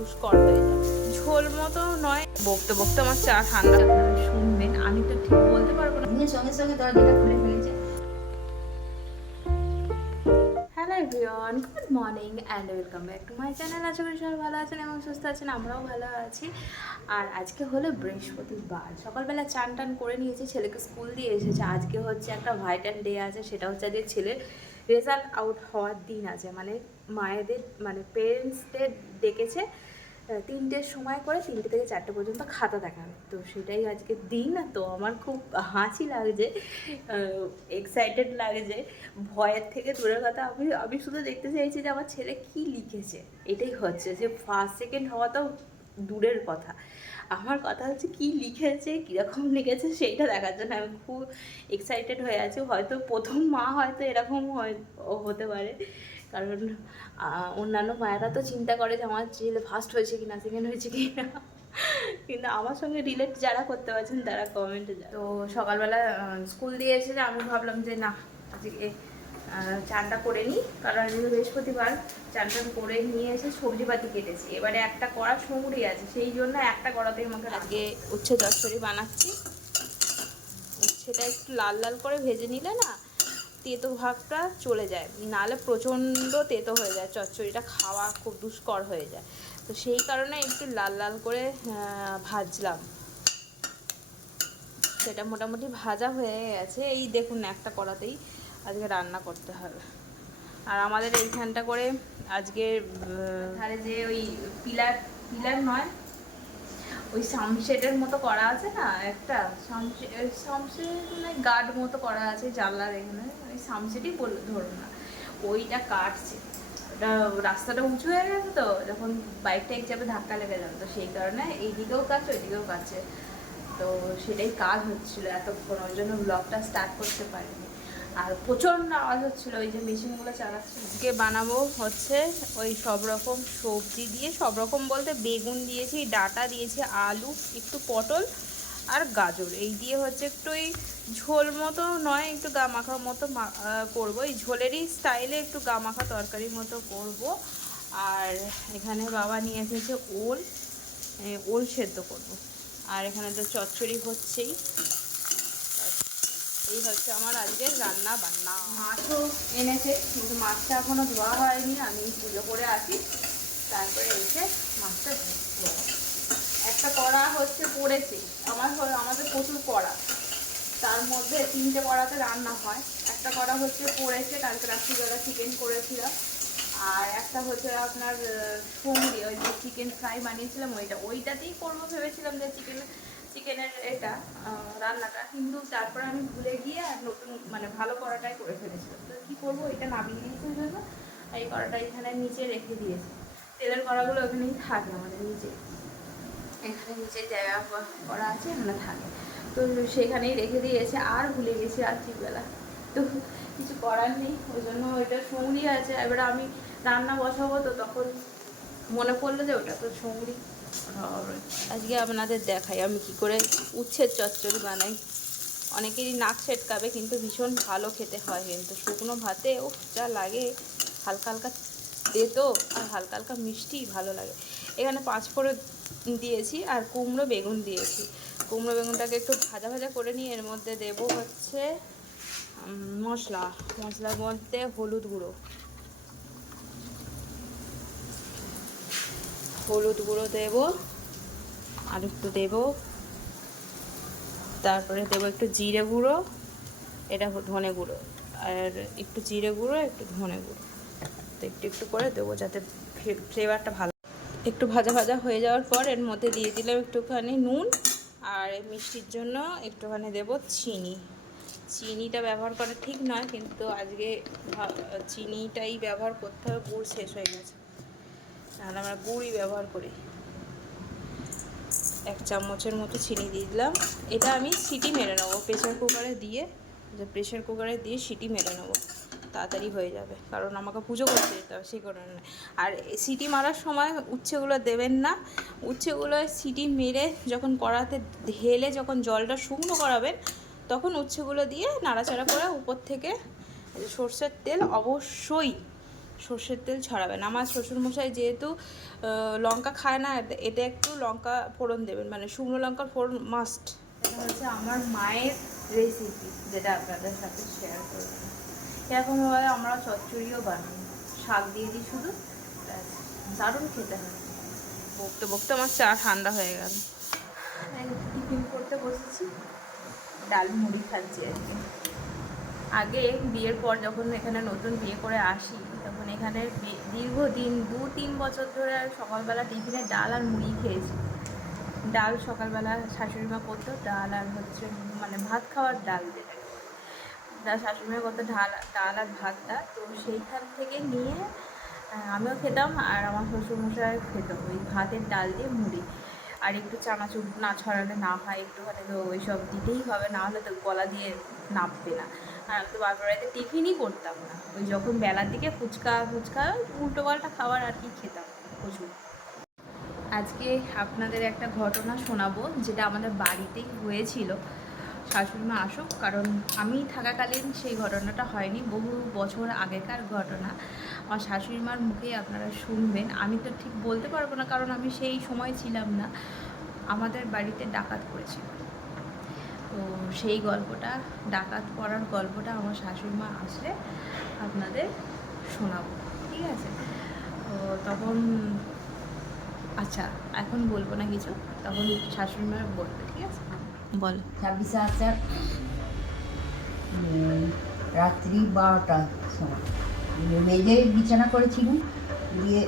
দুষ্কর হয়ে যায়। ঝোল মতো নয়, বকতে বকতে আমার চা ঠান্ডা। শুনবেন, আমি তো ঠিক বলতে পারবো না। সঙ্গে সঙ্গে দরজাটা খুলে ফেলেছে। Hello everyone, good morning and welcome back to my channel. আশা করি সবাই ভালো আছেন এবং সুস্থ আছেন, আমরাও ভালো আছি। আর আজকে হলো বৃহস্পতিবার, সকালবেলা চান টান করে নিয়েছি, ছেলেকে স্কুল দিয়ে এসেছে। আজকে হচ্ছে একটা ভাইটাল ডে আছে, সেটা হচ্ছে আজকে ছেলের রেজাল্ট আউট হওয়ার দিন আছে। মানে মায়েদের মানে পেরেন্টসদের ডেকেছে 3টের সময় করে, 3টে থেকে 4টে পর্যন্ত খাতা দেখাবে। তো সেটাই আজকে দিন। তো আমার খুব হাসি লাগছে, এক্সাইটেড লাগছে। ভয়ের থেকে দূরের কথা, আমি শুধু দেখতে চাইছি যে আমার ছেলে কি লিখেছে। এটাই হচ্ছে যে ফার্স্ট সেকেন্ড হওয়াটাও দূরের কথা, আমার কথা হচ্ছে কি লিখেছে, কীরকম লিখেছে সেইটা দেখার জন্য আমি খুব এক্সাইটেড হয়ে আছি। হয়তো প্রথম মা হয়তো এরকম হতে পারে, কারণ অন্যান্য মায়েরা তো চিন্তা করে যে আমার ছেলে ফার্স্ট হয়েছে কি না, সেকেন্ড হয়েছে কি না। কিন্তু আমার সঙ্গে রিলেট যারা করতে পারছেন তারা কমেন্টে যায়। তো সকালবেলা স্কুল দিয়ে এসেছে, আমি ভাবলাম যে না আজকে চানটা করে নিই, কারণ আজকে বৃহস্পতিবার। চান টান করে নিয়ে এসে সবজিপাতি কেটেছি, এবারে একটা কড়া সুমড়ি আছে, সেই জন্য একটা কড়াতেই আমাকে আজকে উচ্ছে চচ্চড়ি বানাচ্ছি। উচ্ছেটা একটু লাল লাল করে ভেজে নিলে না তেতো ভাগটা চলে যায়, নাহলে প্রচণ্ড তেতো হয়ে যায়, চচ্চড়িটা খাওয়া খুব দুষ্কর হয়ে যায়। তো সেই কারণে একটু লাল লাল করে ভাজলাম। সেটা মোটামুটি ভাজা হয়ে গেছে। এই দেখুন একটা কড়াতেই আজকে রান্না করতে হবে। আর আমাদের এইখানটা করে আজকে ধারে যে ওই পিলার পিলার নয়, ওই সামশেটের মতো করা আছে না, একটা সামশেট মানে গার্ড মতো করা আছে জানলার এখানে, ওই সামশেটই ধরুন না, ওইটা কাটছে। ওটা রাস্তাটা উঁচু হয়ে গেছে, তো যখন বাইকটা এক যাবে ধাক্কা লেগে যাবে, তো সেই কারণে এইদিকেও কাটছে ওইদিকেও কাটছে। তো সেটাই কাজ হচ্ছিলো এতক্ষণ, ওই জন্য ব্লগটা স্টার্ট করতে পারিনি। আর প্রচণ্ড আওয়াজ হচ্ছিলো, ওই যে মেশিনগুলো চালাচ্ছে। আজকে বানাবো হচ্ছে ওই সব রকম সবজি দিয়ে, সব রকম বলতে বেগুন দিয়েছি, ডাঁটা দিয়েছি, আলু, একটু পটল আর গাজর, এই দিয়ে হচ্ছে একটু ওই ঝোল মতো নয়, একটু গা মাখা মতো করবো। এই ঝোলেরই স্টাইলে একটু গা মাখা তরকারির মতো করব। আর এখানে বাবা নিয়ে এসেছে ওল, ওল সেদ্ধ করবো। আর এখানে তো চচ্চড়ি হচ্ছেই। এই হচ্ছে আমার আজকের রান্না বান্না। মাছও এনেছে, কিন্তু মাছটা এখনও ধোয়া হয়নি, আমি পুজো করে আসি, তারপরে এসে মাছটা ধুবো। একটা কড়া হচ্ছে পড়েছে আমাদের প্রচুর কড়া, তার মধ্যে 3টে কড়াতে রান্না হয়। একটা কড়া হচ্ছে পড়েছে, কালকে রাত্রিবেলা চিকেন করেছিলাম। আর একটা হচ্ছে আপনার সঙ্গে ওই যে চিকেন ফ্রাই বানিয়েছিলাম, ওইটাতেই করবো ভেবেছিলাম যে চিকেনের এটা রান্নাটা, কিন্তু তারপরে আমি ভুলে গিয়ে আর নতুন মানে ভালো কড়াটাই করে ফেলেছিলাম। তো কী করবো, এটা নামিয়ে দিয়েছি ওই জন্য এই কড়াটা এখানে নিচে রেখে দিয়েছি। তেলের কড়াগুলো ওখানেই থাকে আমাদের নিচে, এখানে নিচে জায়গা করা আছে, এখানে থাকে। তো সেখানেই রেখে দিয়েছে, আর ভুলে গেছি রাত্রিবেলা। তো কিছু করার নেই, ওই জন্য ওইটা সঙ্গি আছে। এবার আমি রান্না বসাবো, তো তখন মনে পড়লো যে ওটা তো সঙ্গি হবে। আজকে আপনাদের দেখাই আমি কি করে উচ্ছের চচ্চড়ি বানাই। অনেকেরই নাক ছেটকাবে, কিন্তু ভীষণ ভালো খেতে হয়। কিন্তু শুকনো ভাতে ও যা লাগে, হালকা হালকা তেতো আর হালকা হালকা মিষ্টি ভালো লাগে। এখানে 5 ফোড়ন দিয়েছি আর কুমড়ো বেগুন দিয়েছি। কুমড়ো বেগুনটাকে একটু ভাজা ভাজা করে নিয়ে এর মধ্যে দেবো হচ্ছে মশলা বলতে হলুদ গুঁড়ো দেবো, আর একটু দেবো, তারপরে দেবো একটু জিরে গুঁড়ো, এটা ধনে গুঁড়ো, আর একটু জিরে গুঁড়ো, একটু ধনে গুঁড়ো। তো একটু একটু করে দেবো যাতে ফ্লেভারটা ভালো। একটু ভাজা ভাজা হয়ে যাওয়ার পর এর মধ্যে দিয়ে দিলাম একটুখানি নুন, আর মিষ্টির জন্য একটুখানি দেবো চিনি। চিনিটা ব্যবহার করা ঠিক নয়, কিন্তু আজকে চিনিটাই ব্যবহার করতে হবে, গুড় শেষ হয়ে গেছে, তাহলে আমরা গুড়ই ব্যবহার করি। 1 চামচের মতো চিনি দিয়ে দিলাম। এটা আমি সিটি মেরে নেবো প্রেশার কুকারে দিয়ে, সিটি মেরে নেবো, তাড়াতাড়ি হয়ে যাবে, কারণ আমাকে পুজো করতে যেতে হবে সেই কারণে। আর সিটি মারার সময় উচ্ছেগুলো দেবেন না, উচ্ছেগুলো সিটি মেরে যখন কড়াতে ঢেলে যখন জলটা শুকনো করাবেন, তখন উচ্ছেগুলো দিয়ে নাড়াচাড়া করে উপর থেকে সর্ষের তেল অবশ্যই সর্ষের তেল ছড়াবেন। আমার শ্বশুরমশাই যেহেতু লঙ্কা খায় না, এতে একটু লঙ্কা ফোড়ন দেবেন, মানে শুকনো লঙ্কার ফোড়ন মাস্ট। এটা হচ্ছে আমার মায়ের রেসিপি, যেটা আপনাদের সাথে শেয়ার করব। এরকমভাবে আমরা চচ্চড়িও বানাই, শাক দিয়ে দিই শুধু, ব্যাস, দারুণ খেতে হয়। বকতে বকতে আমার চা ঠান্ডা হয়ে গেল। টিফিন করতে বসেছি, ডাল মুড়ি খাচ্ছি আর কি। আগে বিয়ের পর যখন এখানে নতুন বিয়ে করে আসি, তখন এখানে দীর্ঘদিন 2-3 বছর ধরে সকালবেলা টিফিনে ডাল আর মুড়ি খেয়েছি। ডাল সকালবেলা শাশুড়িমা করতো, ডাল আর হচ্ছে মানে ভাত খাওয়ার ডাল, যেটা শাশুড়িমা করতো ডাল আর ভাতটা। তো সেইখান থেকে নিয়ে আমিও খেতাম, আর আমার শ্বশুরমশাই খেত ওই ভাতের ডাল দিয়ে মুড়ি। আর একটু চানাচুর না ছড়ালে না হয়, একটুখানি তো ওই সব দিতেই হবে, না হলে তো গলা দিয়ে নামবে না। আর আমি তো বাপের বাড়িতে টিফিনই করতাম না, ওই যখন বেলার দিকে ফুচকা উল্টো পাল্টা খাবার আর কি খেতাম প্রচুর। আজকে আপনাদের একটা ঘটনা শোনাবো, যেটা আমাদের বাড়িতেই হয়েছিল। শাশুড়িমা আসুক, কারণ আমি থাকাকালীন সেই ঘটনাটা হয়নি, বহু বছর আগেকার ঘটনা। আমার শাশুড়িমার মুখেই আপনারা শুনবেন। আমি তো ঠিক বলতে পারবো না, কারণ আমি সেই সময় ছিলাম না। আমাদের বাড়িতে ডাকাত পড়েছিল, তো সেই গল্পটা, ডাকাত পড়ার গল্পটা আমার শাশুড়িমা আসলে আপনাদের শোনাবো, ঠিক আছে? তো তখন, আচ্ছা এখন বলবো না কিছু, তখন শাশুড়িমা বলবে, ঠিক আছে? বলো। 26 আষাঢ় রাত্রি 12টার সময় মেঝে বিছানা করেছিলাম। দিয়ে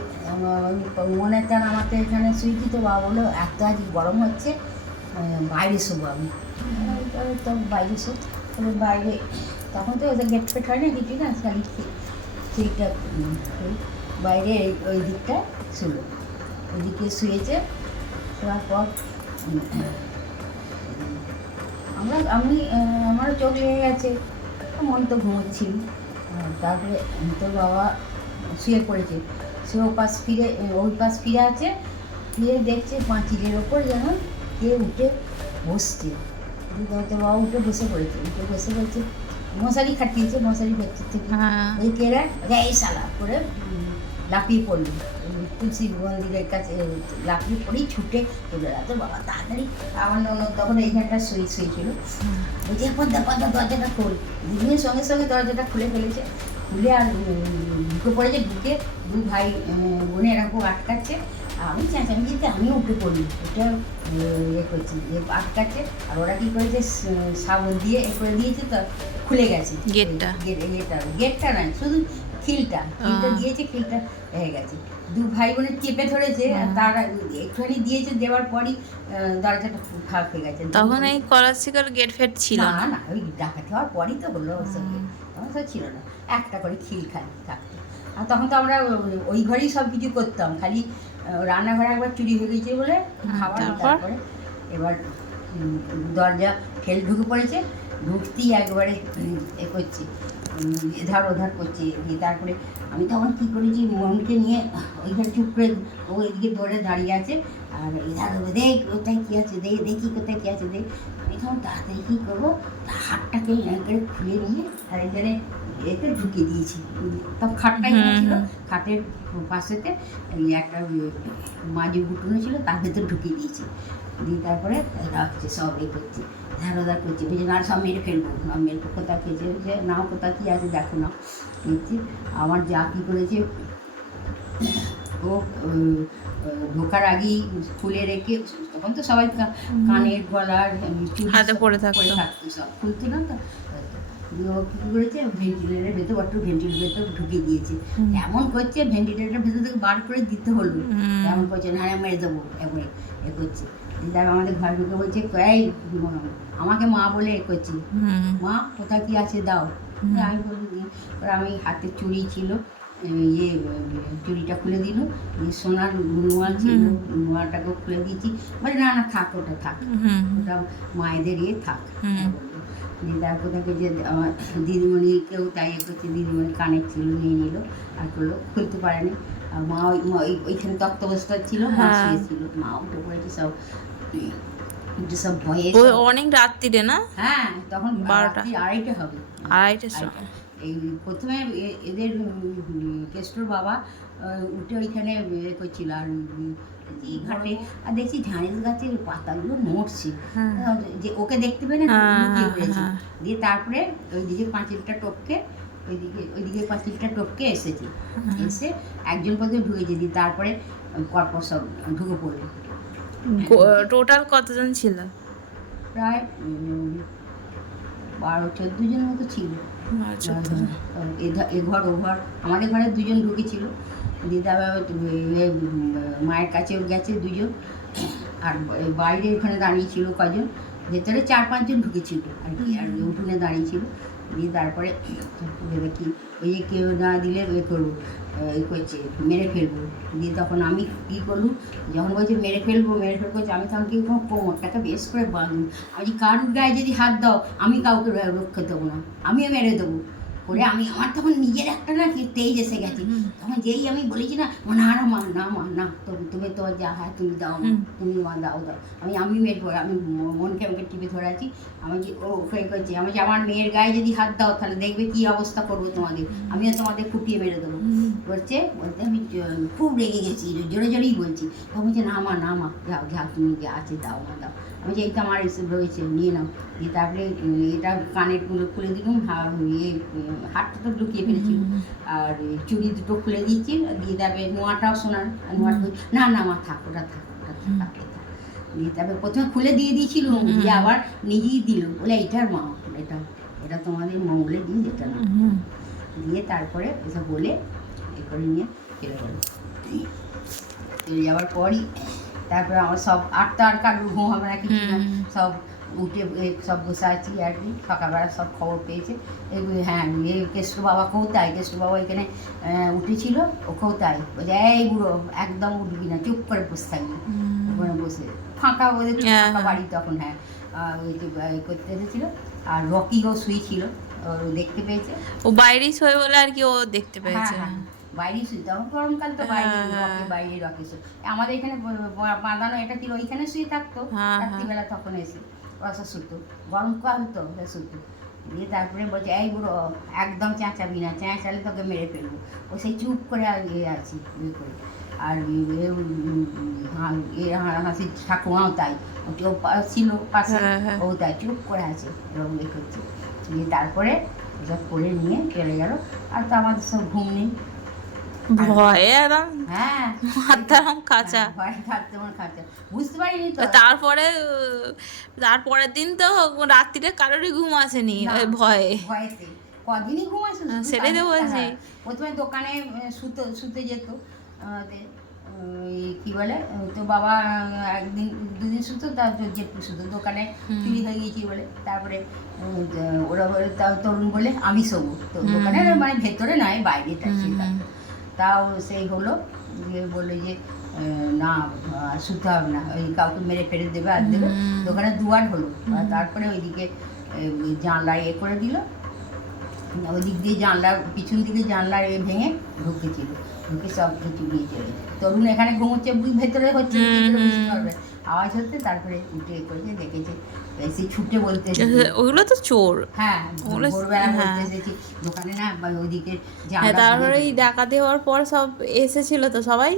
মনে টান আমাকে এখানে শুয়েছি, তো বাবা বললো এত আজ গরম হচ্ছে, বাইরে শোবো আমি। তো বাইরে শো, তবে বাইরে তখন তো ওদের গেট ফেট হয় না, কিছু না, খালি সেইটা বাইরে ওই দিকটা শুলো। ওইদিকে শুয়েছে, শোয়ার পর আমারও চোখ লেগে গেছে, মন তো ঘুমোচ্ছিল। তারপরে তোর বাবা শুয়ে পড়েছে, সে ওই পাশ ফিরে আছে, ফিরে দেখছে পাঁচিলের ওপর যেন কে উঠে বসছে। তোর বাবা উঠে বসে পড়েছে, মশারি খাটিয়েছে, মশারি ভেতর থেকে ওই কেরা এই শালা করে লাফিয়ে পড়লো তুলসী মন্দিরের কাছে, লাফিয়ে পড়েই ছুটে চলে গেল। তোর বাবা তাড়াতাড়ি, আমার ননদ তখন এইখানটা শুয়েছিল, বলছে দরজাটা খোল। দিদির সঙ্গে সঙ্গে দরজাটা খুলে ফেলেছে, খুলে আর ঢুকে পড়েছে। ঢুকে দু ভাই বোনে এরকম আটকাচ্ছে, আমি চেঁচামেচিতে আমিও উঠে পড়ি, ওটা করছি আটকাচ্ছে। আর ওরা কী করেছে, সাবন দিয়ে করে দিয়েছে, তো খুলে গেছে গেটটা নয়, শুধু খিলটা দিয়েছে, খিলটা হয়ে গেছে। দু ভাই বোনে চেপে ধরেছে, আর তারা একটুখানি দিয়েছে, দেওয়ার পরই দরজাটা ফাঁক হয়ে গেছে। তখন এই কলারশিকার গেট ফেট ছিল না, ওই ডাকাতি হওয়ার পরই তো হলো, তখন তো ছিল না, একটা করে খিল খালি থাকতো। আর তখন তো আমরা ওই ঘরেই সব কিছু করতাম, খালি রান্নাঘরে একবার চুরি হয়ে গেছে বলে খাবার। তারপরে এবার দরজা ঢুকে পড়েছে, ঢুকতেই একবারে করছে, এধার ওধার করছে। দিয়ে তারপরে আমি তখন কী করেছি, মনকে নিয়ে ওইখানে চুপ করে, ও এদিকে দৌড়ে দাঁড়িয়ে আছে, আর এধার দেখ কোথায় কী আছে, দেখি কোথায় কী আছে দেখ। আমি তখন তাড়াতাড়ি কী করবো, হাতটাকে করে খুলে নিয়ে আর এখানে এতে ঢুকিয়ে দিয়েছি। তখন খাটটাই ছিল, খাটের পাশেতে একটা মাঝে বুটুনো ছিল, তার ভেতর ঢুকিয়ে দিয়েছি। দিয়ে তারপরে রাখছে, সব করছে, ধারোদার করছে, বুঝে না সব মেরে ফেলবো, না মেরবো, কোথা খেয়েছে, যে না কোথা কী আছে দেখো না। দেখছি আমার যা কী করেছে, ও ঢোকার আগেই খুলে রেখে, তখন তো সবাই কানের গলার হাতে পড়ে থাকতো, সব খুলতো না তো। ও কী করেছে, ভেন্টিলেটারের ভেতর ভেতর ঢুকিয়ে দিয়েছে। এমন করছে, ভেন্টিলেটারের ভেতর থেকে বার করে দিতে হলো, এমন করছে, না মেরে দেবো, একবারে করছে। তারপর আমাদের ঘর ঢুকে বলছে, এই আমাকে মা বলে করছি, মা কোথায় কী আছে দাও। আমি বলি, আমি হাতে চুড়ি ছিল, চুড়িটা খুলে দিল, সোনার নোয়াল ছিল, নোয়ালটাকেও খুলে দিয়েছি। বলে না থাক, ওটা থাক, ওটা মায়েদের থাক। দিয়ে তারপর থেকে যে আমার দিদিমণিকেও তাই করছে, দিদিমণি কানের ছিল, নিয়ে নিল, আর করলো, খুলতে পারেনি। আর মা ওইখানে তক্তবস্তা ছিল, মা শুয়েছিল, মা উঠে পড়েছে, সব ভয়ে। অনেক রাত্রিরে না? হ্যাঁ, তখন 12টা 2:30 হবে, এই প্রথমে এদের কেষ্টর বাবা উঠে ওইখানে করছিল আর এই ঘাটে আর দেখছি ঝাড়ের গাছের পাতাগুলো নড়ছে, যে ওকে দেখতে পেয়ে না লুকিয়ে পড়েছে। দিয়ে তারপরে ওইদিকে পাঁচিলটা টপকে ওইদিকে পাঁচিলটা টপকে এসেছি, এসে একজন পর্যন্ত ঢুকেছে। দিয়ে তারপরে পরপর সব ঢুকে পড়লো। টোটাল কতজন ছিল? প্রায় 12-14 জন মতো ছিল। এ ঘর ও ঘর, আমাদের ঘরে 2 জন ঢুকেছিল। দিদা মায়ের কাছেও গেছে 2 জন, আর বাইরে ওখানে দাঁড়িয়েছিল কজন, ভেতরে 4-5 জন ঢুকেছিল আর কি, আর উঠোনে দাঁড়িয়েছিল। দিয়ে তারপরে দেখি ওই যে কেউ না দিলে এ করবো, করছে মেরে ফেলবো। দিয়ে তখন আমি কী করলুম, যখন বলছে মেরে ফেলবো আমি তখন কী কোমরটাকে বেশ করে বাঁধলুম। আমি কারুর গায়ে যদি হাত দাও আমি কাউকে রক্ষা দেবো না, আমিও মেরে দেবো করে। আমার তখন নিজের একটা না কি তেজ এসে গেছে। তখন যেই আমি বলেছি না না না মা না মা না, তুমি তো যা হয় তুমি দাও, তুমি মা দাও। আমি মেরবো, আমি মনকে আমাকে টিপে ধরে আছি। আমি যে ও ওখানে করছি, আমি যে আমার মেয়ের গায়ে যদি হাত দাও তাহলে দেখবে কী অবস্থা করবো তোমাদের, আমিও তোমাদের কুপিয়ে মেরে দেবো বলতে আমি খুব রেগে গেছি, জোরে জোরেই বলছি। তো বলছে না মা যাও যাও, তুমি যা আছে দাও মা দাও। আমি যে এইটা আমার এসে রয়েছে নিয়ে নাও। দিয়ে তারপরে এটা কানের খুলে দিলাম, হাতটা তো লুকিয়ে ফেলেছিল, আর চুড়ি দুটো খুলে দিচ্ছি। দিয়ে তারপরে নোয়াটাও শোনার, নোয়াটা না না মা থাক, ওটা থাক। দিয়ে তারপরে প্রথমে খুলে দিয়ে দিয়েছিল, দিয়ে আবার নিজেই দিল, বলে এইটার মা, এটা তোমাদের মঙ্গলে দিন, এটা না। দিয়ে তারপরে এসব বলে এ করে নিয়ে চলে গেল। চলে যাওয়ার পরই তারপরে আমার সব আটটা আর কারোর ঘুম হবে না, কিছু না, সব উঠে সব বসে আছি আর কি। সকালবেলা সব খবর পেয়েছে। হ্যাঁ কেষ্ট বাবাকেও তাই, কেষ্ট বাবা এখানে উঠেছিল, ওকেও তাই বলছে এই বুড়ো একদম উঠবি না, চুপ করে বসে থাকবি ওখানে বসে। ফাঁকা ওদের ফাঁকা বাড়ি তখন, হ্যাঁ ওই যে করতে এসেছিলো। আর রকিও শুয়েছিল, ও দেখতে পেয়েছে, ও বাইরেই শোয় বলে আর কি ও দেখতে পেয়েছে। বাইরেই শুয়ে, তখন গরমকাল তো বাইরে রকি শুয়ে। আমাদের এখানে বাঁধানো এটা ছিল, ওইখানে শুয়ে থাকতো রাত্রিবেলা, তখন এসে রসা শুতো, গরমকাল তো শুতো। দিয়ে তারপরে বলছে এই বুড়ো একদম চেঁচাবি না, চেঁচালে তোকে মেরে ফেলবো। ও সেই চুপ করে আছি করে। আর হাসি ঠাকুমাও তাই, ও ছিল পাশে, ও তাই চুপ করে আছে এরকম করছে। দিয়ে তারপরে এসব করে নিয়ে চলে গেল। আর তো আমাদের সব ঘুম নেই, ভয়ে একদম, হ্যাঁ মাথার কাঁচা, ভয়ে থাকতে আমার কাঁচা, বুঝতে পারিনি তো। তারপরের দিন তো রাত্রিরে কারোরই ঘুম আসেনি ভয়েতে, কদিনই ঘুম আসে। সেটাই তো বলছি। প্রথমে দোকানে শুতে যেত, কি বলে তো বাবা, একদিন 2 দিন শুতো, তার জেঠু শুতো, দোকানে চুরি হয়ে গেছি বলে। তারপরে ওরা বলে তরুণ বলে আমি শোবো তো দোকানে, মানে ভেতরে নয় বাইরেটা সেটা। তাও সেই হলো, দিয়ে বললো যে না শুতে হবে না, ওই কাউকে মেরে ফেলে দেবে আর দেবে। দোকানে দুয়ার হলো, তারপরে ওইদিকে জানলা করে দিল, ওই দিক দিয়ে জানলা, পিছন দিকে জানলা ভেঙে ঢুকেছিল, ঢুকে সব চুরিয়ে চলে যায়। তরুণ এখানে ঘুমোচ্ছে, ভেতরে হচ্ছে, আওয়াজ হচ্ছে। তারপরে উঠে করেছে, দেখেছে, এসে ছুটে বলতে, ওগুলো তো চোর। হ্যাঁ ভোরবেলা বলতে এসেছি দোকানে না, ওইদিকে তারপরে ডাকাতি হওয়ার পর সব এসেছিল তো সবাই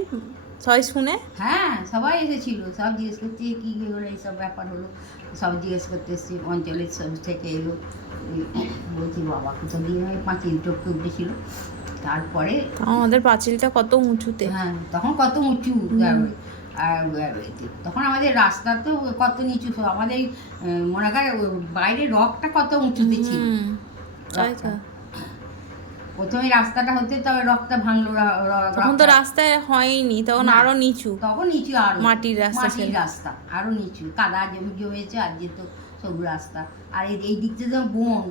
শুনে, হ্যাঁ সবাই এসেছিল, সব জিজ্ঞেস করছে কী হলো, এইসব ব্যাপার হলো, সব জিজ্ঞেস করতে এসেছি। অঞ্চলের সব থেকে এলো, বলছি বাবা কোথাও দিয়ে পাঁচিল টপকে উঠেছিল। তারপরে আমাদের পাঁচিলটা কত উঁচুতে, হ্যাঁ তখন কত উঁচু, আর তখন আমাদের রাস্তা তো কত নিচু, আমাদের মনে কর বাইরের রকটা কত উঁচুতে ছিল। প্রথমে রাস্তাটা হতে, তবে রকটা ভাঙলো, তখন তো রাস্তায় হয়নি, তখন আরো নিচু, তখন নিচু, আরো মাটির রাস্তা আরো নিচু, কাদা জমেছে, আর যেত সবু রাস্তা। আর এই দিক থেকে বন,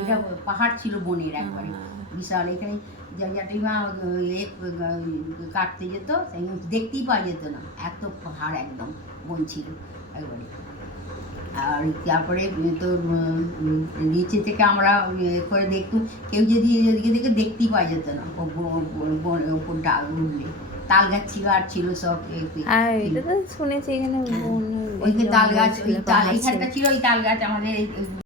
এটা পাহাড় ছিল বনের একবারে বিশাল। এখানে জ্যাঠিমা কাটতে যেত, দেখতেই পাওয়া যেত না, এত পাহাড় একদম বন ছিল একবারে। আর তারপরে তো নিচে থেকে আমরা করে দেখতাম, কেউ যদি এদিকে থেকে দেখতেই পাওয়া যেত না, ওপর ডাল উঠলে। তাল গাছ ছিল, আর ছিল সব, শুনেছি এখানে ওই তাল গাছ, ওই তাল এইখানটা ছিল, ওই তাল গাছ আমাদের